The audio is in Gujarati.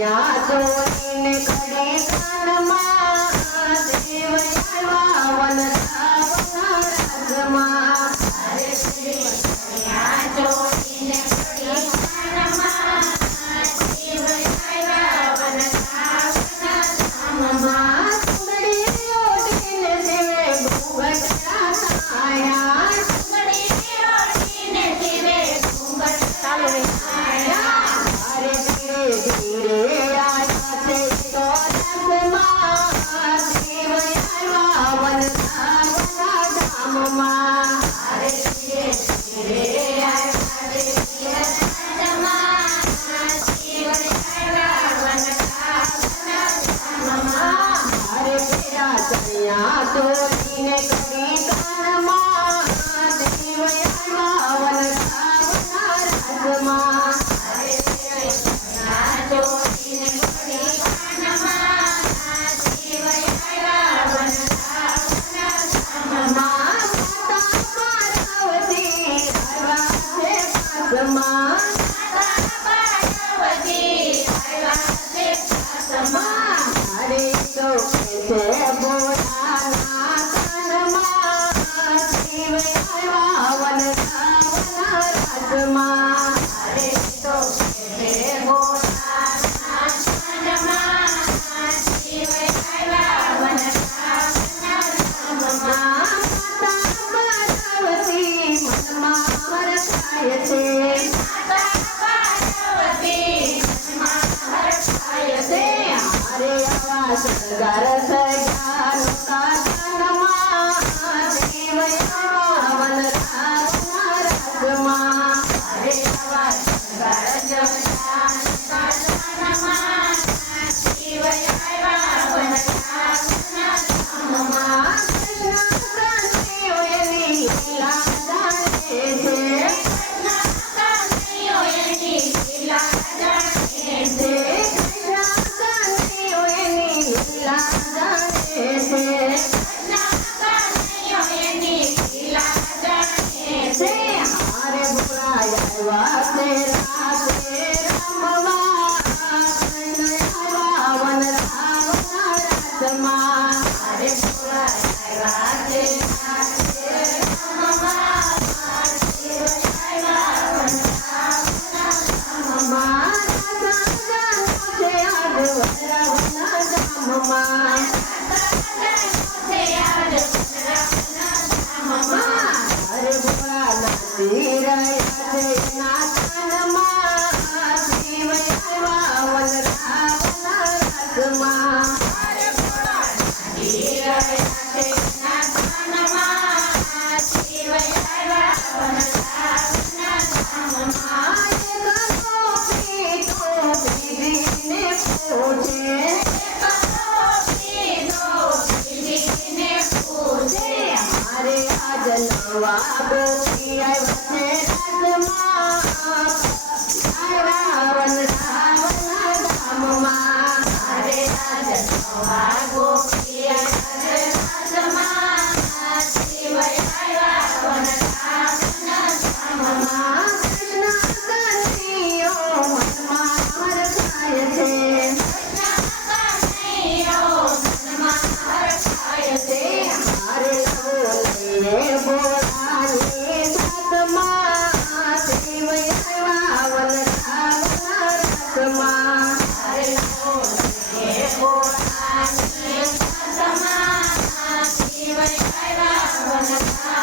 ચણિયા ચોરીને કડી કાનમાં દેવ આવ્યા વનરાવના રાજમાં અરે ચણિયા ચોરીને કડી કાનમાં દેવ આવ્યા વનરાવના ધામમાં સુંદરી ઓઢીને દેવે ઘૂંઘટ છાયા અરે ધીરે ધીરે આયા છે તો રસમાં દેવ આવ્યા વનરાવના ધામમાં અરે ધીરે ધીરે આવ્યા છે તીર્થમાં શિવ આવ્યા વનરાવના ધામમાં અરે પેરા ચણિયા ચોરીને કડી કાનમાં દેવ આવ્યા વનરાવના રાજમાં અરે ચણિયા ચોરીને કડી કાનમાં શિવ આવ્યા વનરાવના ધામમાં માતા પાર્વતી આવ્યા છે પાસમાં પાર્વતી આવ્યા છે પાસમાં અરે તો છે બોલાના કાનમાં શિવ આવ્યા વનરાવના રાજમાં અરે તો હે બોલાના કાનમાં શિવ આવ્યા વનરાવના ધામમાં માતા પાર્વતી મનમાં હરખાય છે પાર્વતી મનમાં હરખાય છે અરે આવા શણગાર સજાનો કાનમાં દેવ આવ્યા વનરાવના રાજમાં અરે આવા શણગાર જમનાર કાનમાં શિવ આવ્યા વનરાવના ધામમાં કૃષ્ણ કાંતિઓ એની લીલા જાણે છે કાંતિઓ એની લીલા જાણે છે કૃષ્ણ કાંતિઓ એની લીલા જાણે છે કાંતિઓ એની લીલા જાણે છે હારે બોલાયા આવ્યા છે રમવા કૃષ્ણ આવ્યા વનરાવના રાજમાં અરે બોલાયા છે રમવા શિવ આવ્યા વનરાવના ધામમાં Bye.